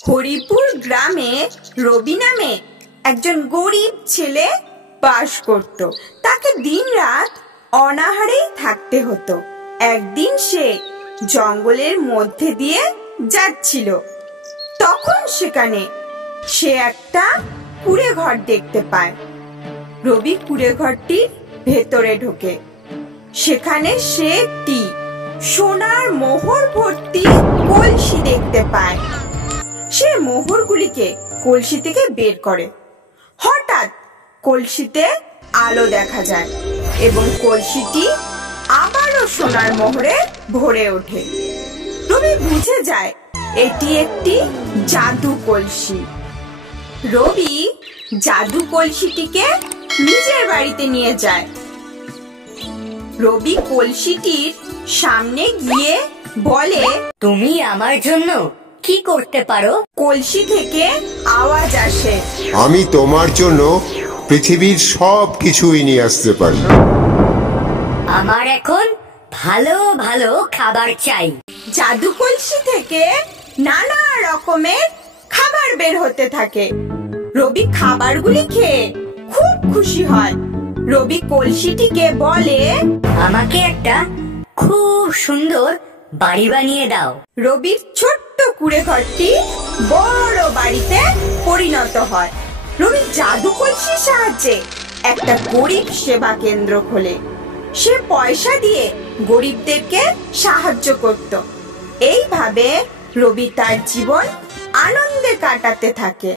হরিপুর গ্রামে রবি নামে একজন গরিব ছেলে বাস করত। তাকে দিনরাত অনাহারেই থাকতে হতো। একদিন সে জঙ্গলের মধ্যে দিয়ে যাচ্ছিল, তখন সেখানে সে একটা কুঁড়ে ঘর দেখতে পায়। রবি কুঁড়ে ঘরটির ভেতরে ঢোকে। সেখানে সে একটি সোনার মোহর ভর্তি কলসি দেখতে পায়। সে মোহরগুলিকে কলসি থেকে বের করে। হঠাৎ কলসিতে আলো দেখা যায় এবং কলসিটি আবারও সোনার মোহরে ভরে ওঠে। রবি বুঝে যায় এটি একটি জাদু কলসি। রবি জাদু কলসিটিকে নিজের বাড়িতে নিয়ে যায়। রবি কলসিটির সামনে গিয়ে বলে, তুমি আমার জন্য কি করতে পারো? কলসি থেকে আওয়াজ আসে, আমি তোমার জন্য পৃথিবীর সব কিছুই নিয়ে আসতে পারি। আমার এখন ভালো ভালো খাবার চাই। জাদু কলসি থেকে নানা রকমের খাবার বের হতে থাকে। রবি খাবারগুলি খেয়ে খুব খুশি হয়। রবি কলসিটিকে বলে, আমাকে একটা খুব সুন্দর বাড়ি বানিয়ে দাও। রবির ছোট্ট কুঁড়ে ঘরটি বড় বাড়িতে পরিণত হয়। রবি জাদু কলসির সাহায্যে একটা গরিব সেবা কেন্দ্র খোলে। সে পয়সা দিয়ে গরিবদেরকে সাহায্য করত। এইভাবে রবি তার জীবন আনন্দে কাটাতে থাকে।